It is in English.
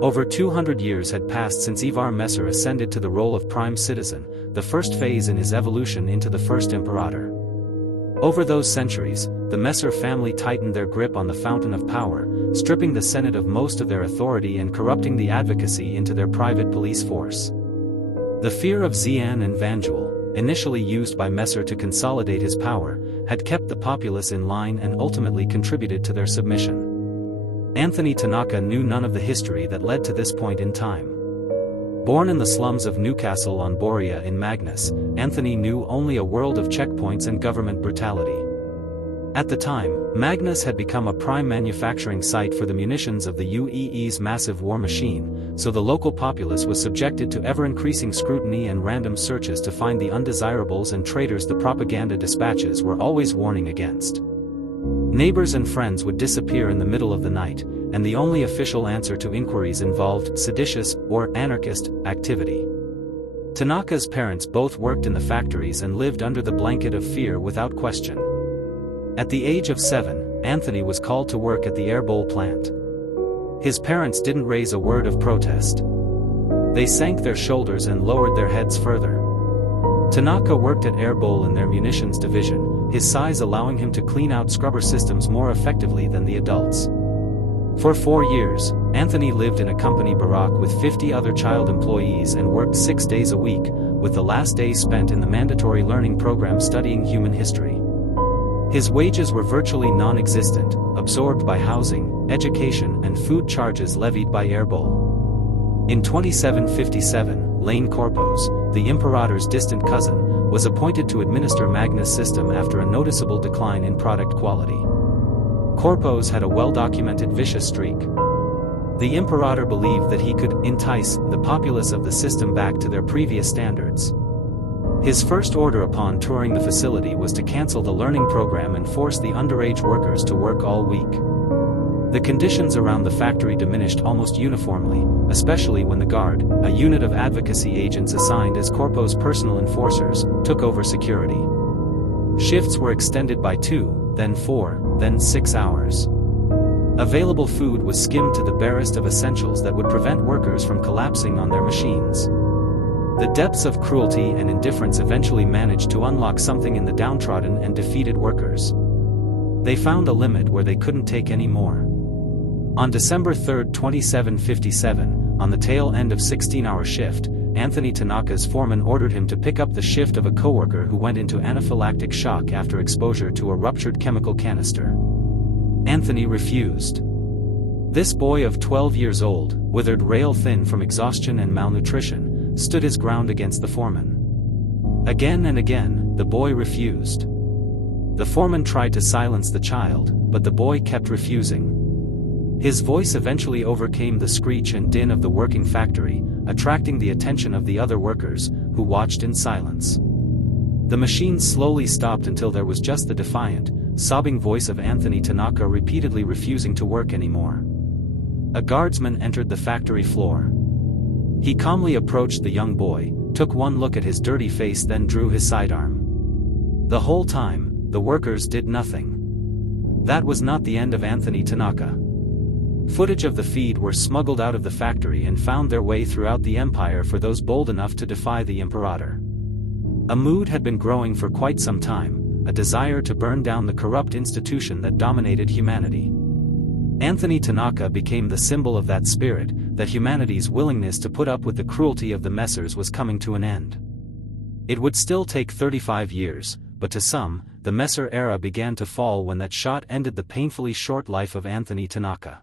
Over 200 years had passed since Ivar Messer ascended to the role of prime citizen, the first phase in his evolution into the first Imperator. Over those centuries, the Messer family tightened their grip on the fountain of power, stripping the Senate of most of their authority and corrupting the Advocacy into their private police force. The fear of Xi'An and Vanduul, initially used by Messer to consolidate his power, had kept the populace in line and ultimately contributed to their submission. Anthony Tanaka knew none of the history that led to this point in time. Born in the slums of Newcastle on Borea in Magnus, Anthony knew only a world of checkpoints and government brutality. At the time, Magnus had become a prime manufacturing site for the munitions of the UEE's massive war machine, so the local populace was subjected to ever-increasing scrutiny and random searches to find the undesirables and traitors the propaganda dispatches were always warning against. Neighbors and friends would disappear in the middle of the night, and the only official answer to inquiries involved seditious or anarchist activity. Tanaka's parents both worked in the factories and lived under the blanket of fear without question. At the age of 7, Anthony was called to work at the Airbol plant. His parents didn't raise a word of protest. They sank their shoulders and lowered their heads further. Tanaka worked at Airbol in their munitions division, his size allowing him to clean out scrubber systems more effectively than the adults. For 4 years, Anthony lived in a company barrack with 50 other child employees and worked 6 days a week, with the last day spent in the mandatory learning program studying human history. His wages were virtually non-existent, absorbed by housing, education and food charges levied by Airbol. In 2757, Lane Corpos, the Imperator's distant cousin, was appointed to administer Magnus' system after a noticeable decline in product quality. Corpos had a well-documented vicious streak. The Imperator believed that he could entice the populace of the system back to their previous standards. His first order upon touring the facility was to cancel the learning program and force the underage workers to work all week. The conditions around the factory diminished almost uniformly, especially when the Guard, a unit of advocacy agents assigned as Corpo's personal enforcers, took over security. Shifts were extended by 2, then 4, then 6 hours. Available food was skimmed to the barest of essentials that would prevent workers from collapsing on their machines. The depths of cruelty and indifference eventually managed to unlock something in the downtrodden and defeated workers. They found a limit where they couldn't take any more. On December 3, 2757, on the tail end of 16-hour shift, Anthony Tanaka's foreman ordered him to pick up the shift of a coworker who went into anaphylactic shock after exposure to a ruptured chemical canister. Anthony refused. This boy of 12 years old, withered rail-thin from exhaustion and malnutrition, stood his ground against the foreman. Again and again, the boy refused. The foreman tried to silence the child, but the boy kept refusing. His voice eventually overcame the screech and din of the working factory, attracting the attention of the other workers, who watched in silence. The machine slowly stopped until there was just the defiant, sobbing voice of Anthony Tanaka repeatedly refusing to work anymore. A guardsman entered the factory floor. He calmly approached the young boy, took one look at his dirty face, then drew his sidearm. The whole time, the workers did nothing. That was not the end of Anthony Tanaka. Footage of the feed were smuggled out of the factory and found their way throughout the empire for those bold enough to defy the Imperator. A mood had been growing for quite some time, a desire to burn down the corrupt institution that dominated humanity. Anthony Tanaka became the symbol of that spirit, that humanity's willingness to put up with the cruelty of the Messers was coming to an end. It would still take 35 years, but to some, the Messer era began to fall when that shot ended the painfully short life of Anthony Tanaka.